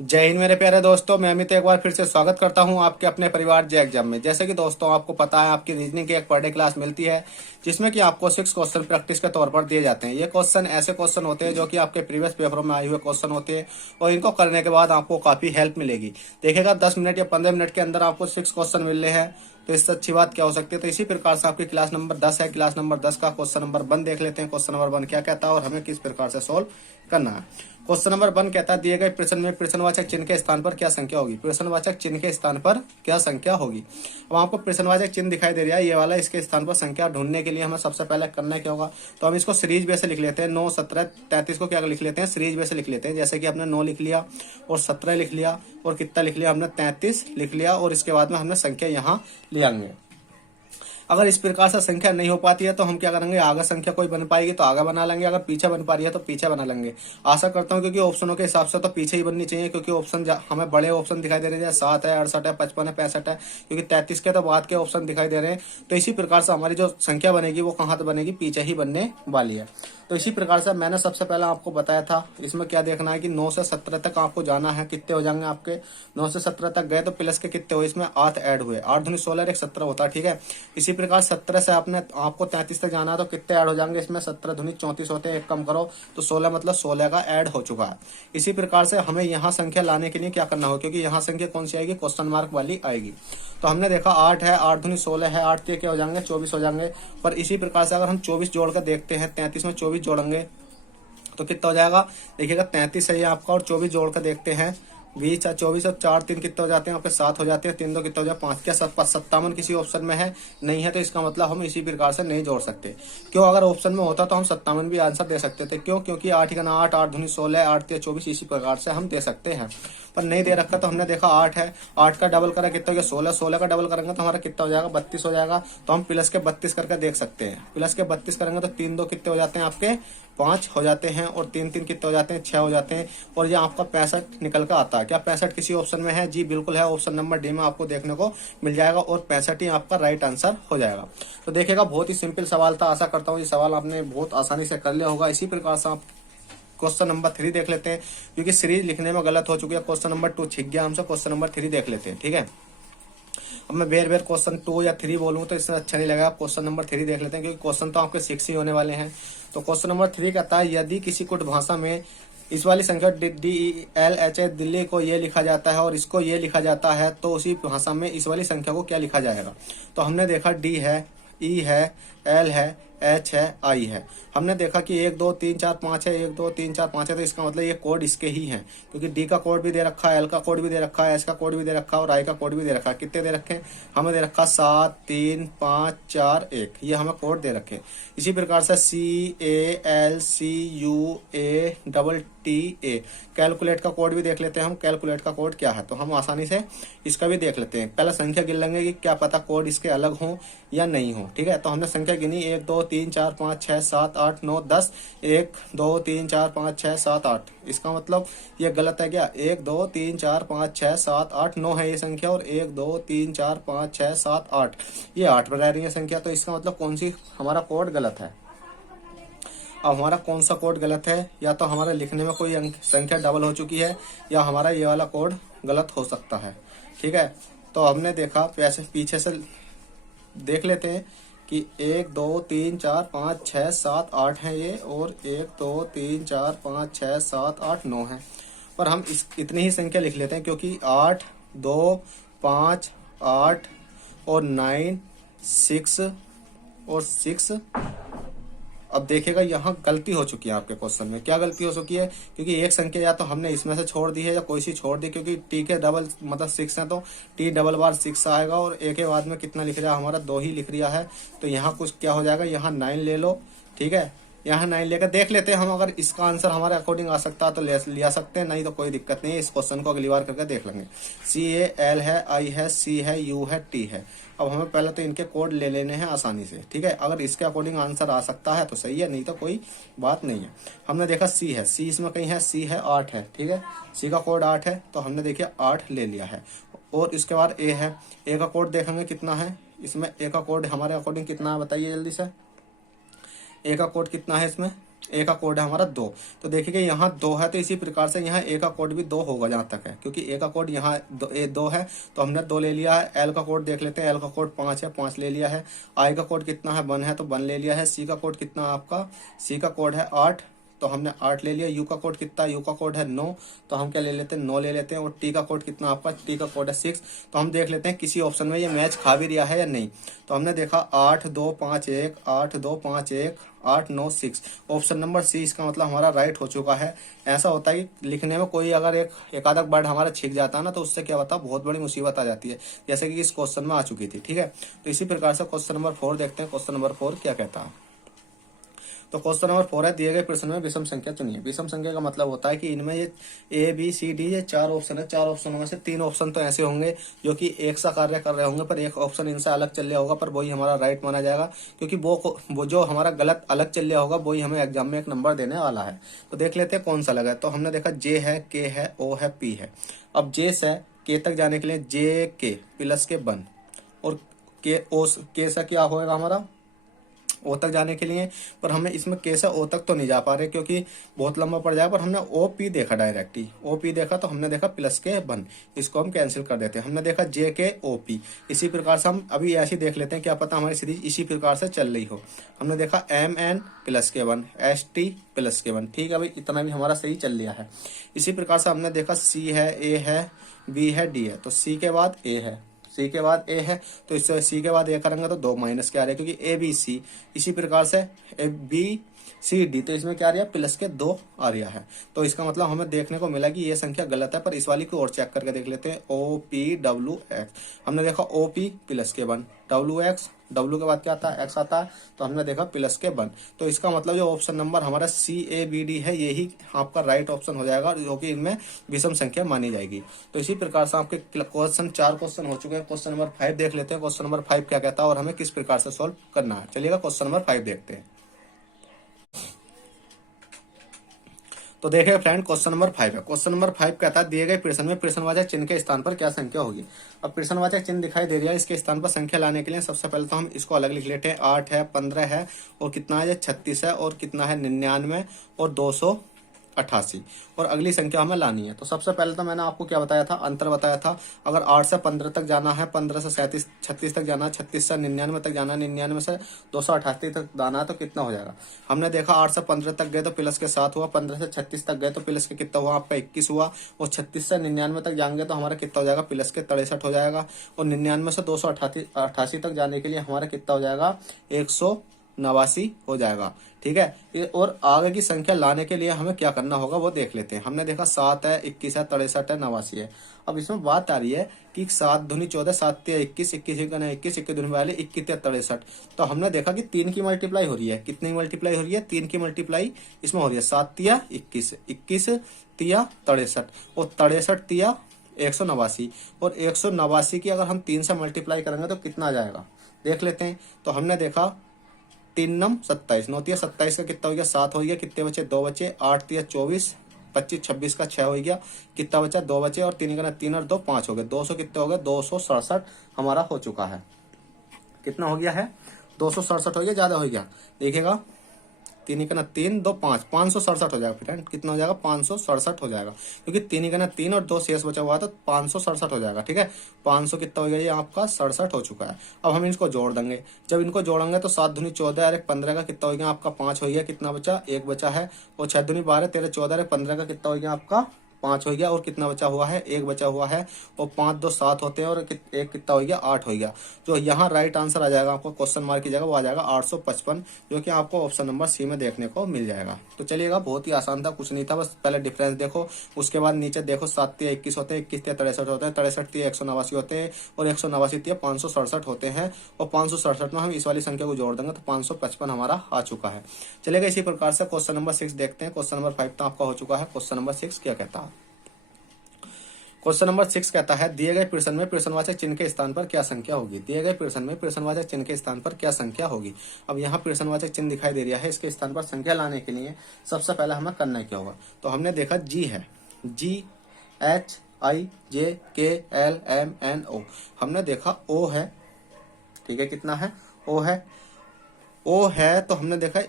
जय हिंद मेरे प्यारे दोस्तों, मैं अमित एक बार फिर से स्वागत करता हूं आपके अपने परिवार जे एग्जाम में। जैसे कि दोस्तों आपको पता है, आपकी रीजनिंग की एक पर डे क्लास मिलती है जिसमें कि आपको 6 क्वेश्चन प्रैक्टिस के तौर पर दिए जाते हैं। ये क्वेश्चन ऐसे क्वेश्चन होते हैं जो कि आपके प्रीवियस पेपरों में आए हुए क्वेश्चन होते हैं और इनको करने के बाद आपको काफी हेल्प मिलेगी। देखिएगा 10 मिनट या 15 मिनट के अंदर आपको 6 क्वेश्चन मिल रहे हैं, तो इससे अच्छी बात क्या हो सकती है। तो इसी प्रकार से आपकी क्लास नंबर 10 है। क्लास नंबर 10 का क्वेश्चन नंबर 1 देख लेते हैं। क्वेश्चन नंबर 1 क्या कहता है और हमें किस प्रकार से सोल्व करना है। क्वेश्चन नंबर 1 कहता है, दिए गए प्रश्न में प्रश्नवाचक चिन्ह के स्थान पर क्या संख्या होगी। प्रश्नवाचक चिन्ह के स्थान पर क्या संख्या होगी। अब आपको प्रश्नवाचक चिन्ह दिखाई दे रहा है, ये वाला। इसके स्थान पर संख्या ढूंढने के लिए हमें सबसे पहले करना क्या होगा, तो हम इसको सीरीज वे से लिख लेते हैं। 9, 17, 33 को क्या लिख लेते हैं, सीरीज वे से लिख लेते हैं। जैसे कि हमने 9 लिख लिया और 17 लिख लिया और कितना लिख लिया हमने, 33 लिख लिया, और इसके बाद में हमने संख्या यहाँ ले आएंगे। अगर इस प्रकार से संख्या नहीं हो पाती है तो हम क्या करेंगे, आगे संख्या कोई बन पाएगी तो आगे बना लेंगे, अगर पीछे बन पा रही है तो पीछे बना लेंगे। आशा करता हूँ क्योंकि ऑप्शनों के हिसाब से तो पीछे ही बननी चाहिए, क्योंकि ऑप्शन हमें बड़े ऑप्शन दिखाई दे रहे हैं। 7 है, 68 है, 55 है, 65 है, क्योंकि 33 के तो बाद के ऑप्शन दिखाई दे रहे हैं। तो इसी प्रकार से हमारी जो संख्या बनेगी वो कहाँ बनेगी, पीछे ही बनने वाली है। तो इसी प्रकार से मैंने सबसे पहले आपको बताया था, इसमें क्या देखना है कि 9 से 17 तक आपको जाना है। कितने हो जाएंगे आपके, 9 से 17 तक गए तो प्लस के कितने हुए, इसमें 8 ऐड हुए। 8 दूनी 16 एक 17 होता है, ठीक है। इसी प्रकार 17 से आपको 33 तक जाना है तो कितने ऐड हो जाएंगे, इसमें 17 दूनी 34 होते हैं, एक कम करो तो 16, मतलब 16 का ऐड हो चुका है। इसी प्रकार से हमें यहाँ संख्या लाने के लिए क्या करना हो, क्योंकि यहाँ संख्या कौन सी आएगी, क्वेश्चन मार्क वाली आएगी। तो हमने देखा 8 है, 8 दूनी 16 है, 8 के क्या हो जाएंगे, 24 हो जाएंगे। पर इसी प्रकार से अगर हम 24 जोड़कर देखते हैं, 33 में 24 जोड़ेंगे तो कितना हो जाएगा, देखिएगा 33 है आपका, और 24 जोड़ कर देखते हैं 20 और 24 और 4 3 कितने हो जाते हैं आपके, 7 हो जाते हैं। 3 2 कितने हो जाए, 5। क्या 57 किसी ऑप्शन में है, नहीं है, तो इसका मतलब हम इसी प्रकार से नहीं जोड़ सकते। क्यों, अगर ऑप्शन में होता तो हम 57 भी आंसर दे सकते थे। क्यों, क्योंकि 8 का 8, 8 दूनी 16, 8 3 24, इसी प्रकार से हम दे सकते हैं। पर नहीं दे रखा तो हमने देखा 8 है, 8 का डबल करा कितना हो गया, 16, 16 का डबल करेंगे तो हमारा कितना हो जाएगा, 32 हो जाएगा। तो हम प्लस के 32 करके देख सकते हैं। प्लस के 32 करेंगे तो 3 2 कितने हो जाते हैं आपके, 5 हो जाते हैं, और 3 3 कितने हो जाते हैं, 6 हो जाते हैं। और ये आपका 65 निकल कर आता है। क्या 65 किसी ऑप्शन में है, जी बिल्कुल है, ऑप्शन नंबर डी में आपको देखने को मिल जाएगा, और 65 ही आपका राइट आंसर हो जाएगा। तो देखिएगा बहुत ही सिंपल सवाल था। आशा करता हूँ ये सवाल आपने बहुत आसानी से कर लिया होगा। इसी प्रकार से आप क्वेश्चन नंबर 3 देख लेते हैं, क्योंकि सीरीज लिखने में गलत हो चुकी है। क्वेश्चन नंबर 2 छिक गया हमसे, क्वेश्चन नंबर 3 देख लेते हैं, ठीक है। अब मैं बेर बेर क्वेश्चन 2 या 3 बोलूँ तो इससे अच्छा नहीं लगेगा। क्वेश्चन नंबर 3 देख लेते हैं, क्योंकि क्वेश्चन तो आपके 6 ही होने वाले हैं। तो क्वेश्चन नंबर 3 कहता है, यदि किसी कुट भाषा में इस वाली संख्या DELHA दिल्ली को ये लिखा जाता है और इसको ये लिखा जाता है, तो उसी भाषा में इस वाली संख्या को क्या लिखा जाएगा। तो हमने देखा D है, E है, L है, H है, I है। हमने देखा कि 1 2 3 4 5 है, 1 2 3 4 5 है, तो इसका मतलब ये कोड इसके ही है, क्योंकि D का कोड भी दे रखा है, L का कोड भी दे रखा है, H का कोड भी दे रखा है, और I का कोड भी दे रखा है। कितने दे रखे हैं, हमें दे रखा 7 3 5 4 1, ये हमें कोड दे रखे। इसी प्रकार से CALCUATTA कैलकुलेट का कोड भी देख लेते हैं हम, कैलकुलेट का कोड क्या है, तो हम आसानी से इसका भी देख लेते हैं। पहले संख्या गिन लेंगे कि क्या पता कोड इसके अलग हो या नहीं हो, ठीक है। तो हमने संख्या गिनी 1 2 3 4 5 6 7 8 9 10, 1 2 3 4 5 6 7 8। इसका मतलब ये गलत है क्या, 1 2 3 4 5 6 7 8 9 है ये संख्या, और 1 2 3 4 5 6 7 8 ये 8 पर रह रही है संख्या। तो इसका मतलब कौन सी हमारा कोड गलत है। अब हमारा कौन सा कोड गलत है, या तो हमारे लिखने में कोई संख्या डबल हो चुकी है, या हमारा ये वाला कोड गलत हो सकता है, ठीक है। तो हमने देखा, पीछे से देख लेते हैं कि 1 2 3 4 5 6 7 8 है ये, और 1 2 3 4 5 6 7 8 9 है। पर हम इतनी ही संख्या लिख लेते हैं, क्योंकि 8 2 5 8 और 9 6 और 6। अब देखिएगा यहाँ गलती हो चुकी है आपके क्वेश्चन में। क्या गलती हो चुकी है, क्योंकि एक संख्या या तो हमने इसमें से छोड़ दी है या कोई सी छोड़ दी, क्योंकि टी के डबल मतलब 6 है तो टी डबल बार 6 आएगा, और एक के बाद में कितना लिख रहा है हमारा, 2 ही लिख रहा है। तो यहाँ कुछ क्या हो जाएगा, यहाँ 9 ले लो, ठीक है। यहाँ 9 लेकर देख लेते हैं हम, अगर इसका आंसर हमारे अकॉर्डिंग आ सकता है तो लिया सकते हैं, नहीं तो कोई दिक्कत नहीं है। इस क्वेश्चन को अगली बार करके देख लेंगे। CAL है, I है, C है, U है, T है। अब हमें पहले तो इनके कोड ले लेने हैं आसानी से, ठीक है। अगर इसके अकॉर्डिंग आंसर आ सकता है तो सही है, नहीं तो कोई बात नहीं है। हमने देखा C है, C इसमें कहीं है, C है 8 है, ठीक है। C का कोड 8 है, तो हमने देखिए 8 ले लिया है। और इसके बाद A है, A का कोड देखेंगे कितना है, इसमें A का कोड हमारे अकॉर्डिंग कितना है बताइए जल्दी से। A का कोड कितना है इसमें, ए का कोड है हमारा 2। तो देखिए यहाँ 2 है, तो इसी प्रकार से यहाँ ए का कोड भी 2 होगा जहाँ तक है, क्योंकि ए का कोड यहाँ 2 है, तो हमने 2 ले लिया है। एल का कोड देख लेते हैं, एल का कोड 5 है, 5 ले लिया है। आई का कोड कितना है, 1 है, तो 1 ले लिया है। सी का कोड कितना है आपका, सी का कोड है 8, तो हमने 8 ले लिया। यू का कोड कितना है, यू का कोड है 9, तो हम क्या ले लेते हैं, 9 ले लेते हैं। और टी का कोड कितना आपका, टी का कोड है 6। तो हम देख लेते हैं किसी ऑप्शन में ये मैच खा भी रहा है या नहीं। तो हमने देखा 8 2 5 1, 8 2 5 1, 8 9 6, ऑप्शन नंबर सी इसका मतलब हमारा राइट हो चुका है। ऐसा होता है कि लिखने में कोई अगर एक आधा वर्ड हमारा छिक जाता है ना, तो उससे क्या होता है, बहुत बड़ी मुसीबत आ जाती है, जैसे कि इस क्वेश्चन में आ चुकी थी। ठीक है, तो इसी प्रकार से क्वेश्चन नंबर 4 देखते हैं। क्वेश्चन नंबर 4 क्या कहता है। तो क्वेश्चन नंबर 4 है, दिए गए प्रश्न में विषम संख्या चुनिए। विषम संख्या का मतलब होता है कि इनमें ये ए बी सी डी ये 4 ऑप्शन है। 4 ऑप्शनों में से 3 ऑप्शन तो ऐसे होंगे जो कि एक सा कार्य कर रहे होंगे, पर एक ऑप्शन इनसे अलग चल रहा होगा, पर वही हमारा राइट माना जाएगा, क्योंकि वो जो हमारा गलत अलग चल रहा होगा वही हमें एग्जाम में एक नंबर देने वाला है। तो देख लेते हैं कौन सा लगा। तो हमने देखा जे है, के है, ओ है, पी है। अब जे से के तक जाने के लिए जे के प्लस के 1, और के ओ के से क्या होगा हमारा, ओ तक जाने के लिए, पर हमें इसमें कैसे ओ तक तो नहीं जा पा रहे क्योंकि बहुत लंबा पड़ जाएगा। पर हमने ओ पी देखा, डायरेक्ट ही ओ पी देखा, तो हमने देखा प्लस के 1, इसको हम कैंसिल कर देते हैं। हमने देखा जे के ओ पी, इसी प्रकार से हम अभी ऐसे ही देख लेते हैं, क्या पता हमारी सीरीज इसी प्रकार से चल रही हो। हमने देखा एम एन प्लस के 1, एस टी प्लस के 1। ठीक है भाई, इतना भी हमारा सही चल रहा है। इसी प्रकार से हमने देखा सी है, ए है, बी है, डी है, तो सी के बाद ए है, सी के बाद ए है, तो इससे सी के बाद ए करेंगे तो 2 माइनस के आ रहे हैं, क्योंकि ए बी सी। इसी प्रकार से ए बी सी डी, तो इसमें क्या आ रहा है, प्लस के 2 आ रहा है। तो इसका मतलब हमें देखने को मिला कि ये संख्या गलत है, पर इस वाली को और चेक करके देख लेते हैं। ओ पी डब्ल्यू एक्स, हमने देखा ओ पी प्लस के 1, डब्ल्यू एक्स, डब्ल्यू के बाद क्या आता है, एक्स आता है, तो हमने देखा प्लस के 1। तो इसका मतलब जो ऑप्शन नंबर हमारा सी ए बी डी है, यही आपका राइट ऑप्शन हो जाएगा, जो कि इनमें विषम संख्या मानी जाएगी। तो इसी प्रकार से आपके क्वेश्चन 4 क्वेश्चन हो चुके हैं। क्वेश्चन नंबर 5 देख लेते हैं। क्वेश्चन नंबर 5 क्या कहता है और हमें किस प्रकार से सॉल्व करना है। चलिएगा क्वेश्चन नंबर 5 देखते हैं। तो देखिए फ्रेंड, क्वेश्चन नंबर 5 है। क्वेश्चन नंबर 5 कहता है, दिए गए प्रश्न में प्रश्नवाचक चिन्ह के स्थान पर क्या संख्या होगी। अब प्रश्नवाचक चिन्ह दिखाई दे रहा है, इसके स्थान पर संख्या लाने के लिए सबसे पहले तो हम इसको अलग लिख लेते हैं। 8 है, 15 है, और कितना है, 36 है, और कितना है, 99 और 288, और अगली संख्या हमें लानी है। तो सबसे पहले तो मैंने आपको क्या बताया था, अंतर बताया था। अगर 8 से 15 तक जाना है, 15 से 36 तक जाना है, 36 से 99 तक जाना है, 99 से 288 तक जाना है, तो कितना हो जाएगा। हमने देखा 8 से 15 तक गए तो प्लस के 7 हुआ, 15 से 36 तक गए तो प्लस के कितना हुआ आपका 21 हुआ, और 36 से 99 तक जाएंगे तो हमारा कितना हो जाएगा, प्लस के 63 हो जाएगा, और 99 से 288 तक जाने के लिए हमारा कितना हो जाएगा, 189 हो जाएगा। ठीक है, और आगे की संख्या लाने के लिए हमें क्या करना होगा वो देख लेते हैं। हमने देखा 7 है, 21 है, 63 है, 89 है। अब इसमें बात आ रही है कि 7 दूनी 14, 7 तिया 21, 21 गुना 21, 21 दूनी 42, 21 तिया 63। तो हमने देखा कि 3 की मल्टीप्लाई हो रही है। कितनी मल्टीप्लाई हो रही है, 3 की मल्टीप्लाई इसमें हो रही है। 7 तिया 21, 21 तिया 63, और 63 तिया 189, और 189 की अगर हम 3 से मल्टीप्लाई करेंगे तो कितना आ जाएगा देख लेते हैं। तो हमने देखा 3 नम 27, 9 तिया 27 का कितना हो गया, 7 हो गया, कितने बचे, 2 बचे, 8 तिया 24, 25 26 का 6 हो गया, कितना बचा, 2 बचे, और 3 का 3 और 2 5 हो गए, 200 कितने हो गए, 267 हमारा हो चुका है। कितना हो गया है, 267 हो गया, ज्यादा हो गया, देखिएगा 3 का 3 2 5, 567 हो जाएगा फ्रेंड। कितना हो जाएगा, 567 हो जाएगा, क्योंकि 3 का 3 और 2 शेष बचा हुआ है, तो 567 हो जाएगा। ठीक है, 500 कितना हो गया, ये आपका 67 हो चुका है। अब हम इसको जोड़ देंगे। जब इनको जोड़ेंगे तो 7 दूनी 14 और 15 का कितना हो गया आपका, 5 हो गया, कितना बचा, 1 बचा है, और 6 दूनी 12, 13 14 और 15 का कितना हो गया आपका, 5 हो गया, और कितना बचा हुआ है, 1 बचा हुआ है, और 5 2 7 होते हैं, और एक कितना हो गया, 8 हो गया। जो यहाँ राइट आंसर आ जाएगा आपको, क्वेश्चन मार्क की जगह वो आ जाएगा 855, जो कि आपको ऑप्शन नंबर सी में देखने को मिल जाएगा। तो चलिएगा, बहुत ही आसान था, कुछ नहीं था, बस पहले डिफरेंस देखो, उसके बाद नीचे देखो, 7 तिया 21 होते हैं, 21 तिया 63 होते हैं, 63 तिया 189 होते हैं, और 189 तिया 567 होते हैं, और 567 में हम इस वाली संख्या को जोड़ देंगे तो 555 हमारा आ चुका है। चलेगा, इसी प्रकार से क्वेश्चन नंबर 6 देखते हैं। क्वेश्चन नंबर 5 तो आपका हो चुका है। क्वेश्चन नंबर 6 क्या कहता है। क्वेश्चन नंबर 6 कहता है, दिए गए प्रश्न में प्रश्नवाचक चिन्ह के स्थान पर क्या संख्या होगी। दिए गए प्रश्न में प्रश्नवाचक चिन्ह के स्थान पर क्या संख्या होगी। अब यहाँ प्रश्नवाचक चिन्ह दिखाई दे रहा है, इसके स्थान पर संख्या लाने के लिए सबसे पहले हमें करना क्या होगा। तो हमने देखा जी है, जी H I J K L M N O. हमने देखा ओ है, ठीक है, कितना है, ओ है, ओ है, तो हमने देखा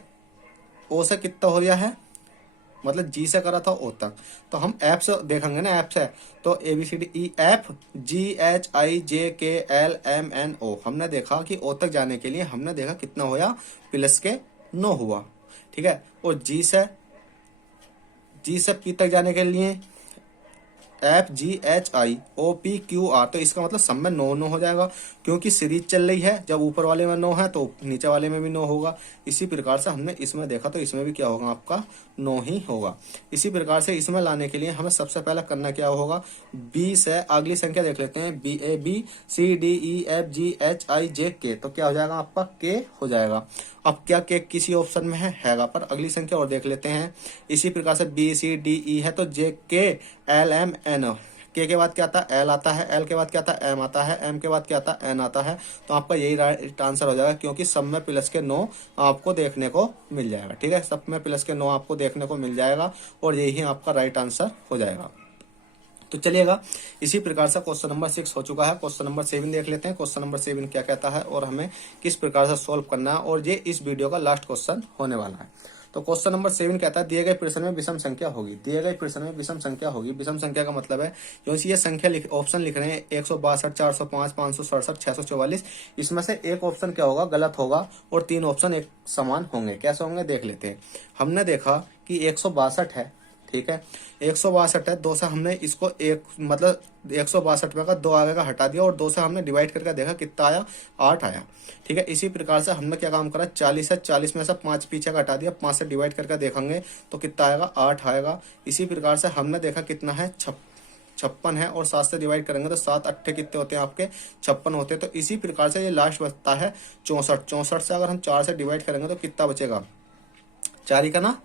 ओ से कितना हो रहा है, मतलब जी से करा था ओ तक, तो हम एफ से देखेंगे ना, एफ से तो A B C D E F G H I J K L M N O, हमने देखा कि ओ तक जाने के लिए हमने देखा कितना होया, प्लस के 9 हुआ, ठीक है। और जी से पी तक जाने के लिए F G H I O P Q R, तो इसका मतलब सब में 9 हो जाएगा, क्योंकि सीरीज चल रही है, जब ऊपर वाले में 9 है तो नीचे वाले में भी 9 होगा। इसी प्रकार से हमने इसमें देखा तो इसमें भी क्या होगा, आपका 9 ही होगा। इसी प्रकार से इसमें लाने के लिए हमें सबसे पहले करना क्या होगा, बी से अगली संख्या देख लेते हैं, B A B C D E F G H I J K, तो क्या हो जाएगा आपका के हो जाएगा। अब क्या के किसी ऑप्शन में हैगा, पर अगली संख्या और देख लेते हैं। इसी प्रकार से बी सी डी ई है तो जे के एल एम एन, के बाद क्या आता है एल आता है, एल के बाद क्या आता है एम आता है, एम के बाद क्या आता है एन आता है, तो आपका यही राइट आंसर हो जाएगा, क्योंकि सब में प्लस के 9 आपको देखने को मिल जाएगा, ठीक है, सब में प्लस के 9 आपको देखने को मिल जाएगा, और यही आपका राइट आंसर हो जाएगा। तो चलिएगा, इसी प्रकार से क्वेश्चन नंबर 6 हो चुका है। क्वेश्चन नंबर 7 देख लेते हैं, क्वेश्चन नंबर 7 क्या कहता है और हमें किस प्रकार से सोल्व करना है, और ये इस वीडियो का लास्ट क्वेश्चन होने वाला है। तो क्वेश्चन नंबर 7 कहता है, दिए गए प्रश्न में विषम संख्या होगी, दिए गए प्रश्न में विषम संख्या होगी। विषम संख्या का मतलब है, जो ये संख्या ऑप्शन लिख रहे हैं 162, 405, 567, 644, इसमें से एक ऑप्शन क्या होगा, गलत होगा, और 3 ऑप्शन एक समान होंगे। कैसे होंगे देख लेते हैं। हमने देखा कि 162 है, ठीक है, 162 है, 2 से हमने इसको एक मतलब 162 में का 2 आगे का हटा दिया, और 2 से हमने डिवाइड करके देखा कितना आया, 8 आया, ठीक है। इसी प्रकार से हमने क्या काम करा, 40 है, 40 में से 5 पीछे का हटा दिया, 5 से डिवाइड करके देखेंगे तो कितना आएगा, 8 आएगा। इसी प्रकार से हमने देखा कितना है, 56 है, और 7 से डिवाइड करेंगे तो 7 अट्ठे कितने होते हैं आपके, 56 होते हैं। तो इसी प्रकार से ये लास्ट बचता है 64, 64 से अगर हम 4 से डिवाइड करेंगे तो कितना बचेगा, 4 ही का ना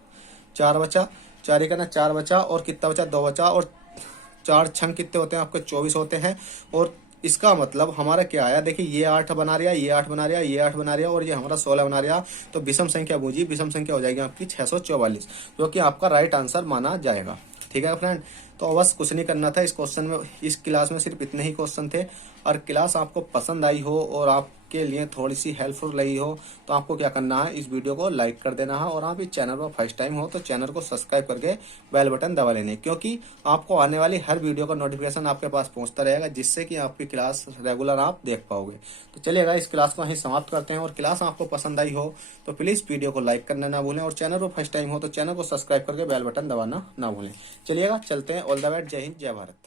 4 बचा, 4 ही का ना 4 बचा, और कितना बचा, 2 बचा, और 4 छंग कितने होते हैं आपके, 24 होते हैं। और इसका मतलब हमारा क्या आया, देखिए ये 8 बना रहा, ये 8 बना रहा, ये 8 बना रहा, और ये हमारा 16 बना रहा, तो विषम संख्या बूझी, विषम संख्या हो जाएगी आपकी 644, जो कि आपका राइट आंसर माना जाएगा, ठीक है फ्रेंड। तो बस कुछ नहीं करना था इस क्वेश्चन में, इस क्लास में सिर्फ इतने ही क्वेश्चन थे। और क्लास आपको पसंद आई हो और आपके लिए थोड़ी सी हेल्पफुल रही हो, तो आपको क्या करना है, इस वीडियो को लाइक कर देना है, और आप इस चैनल पर फर्स्ट टाइम हो तो चैनल को सब्सक्राइब करके बेल बटन दबा लेने, क्योंकि आपको आने वाली हर वीडियो का नोटिफिकेशन आपके पास पहुंचता रहेगा, जिससे कि आपकी क्लास रेगुलर आप देख पाओगे। तो चलिएगा, इस क्लास को यहीं समाप्त करते हैं, और क्लास आपको पसंद आई हो तो प्लीज वीडियो को लाइक करना ना भूलें, और चैनल पर फर्स्ट टाइम हो तो चैनल को सब्सक्राइब करके बेल बटन दबाना ना भूलें। चलिएगा, चलते हैं। ऑल द बेस्ट, जय हिंद, जय भारत।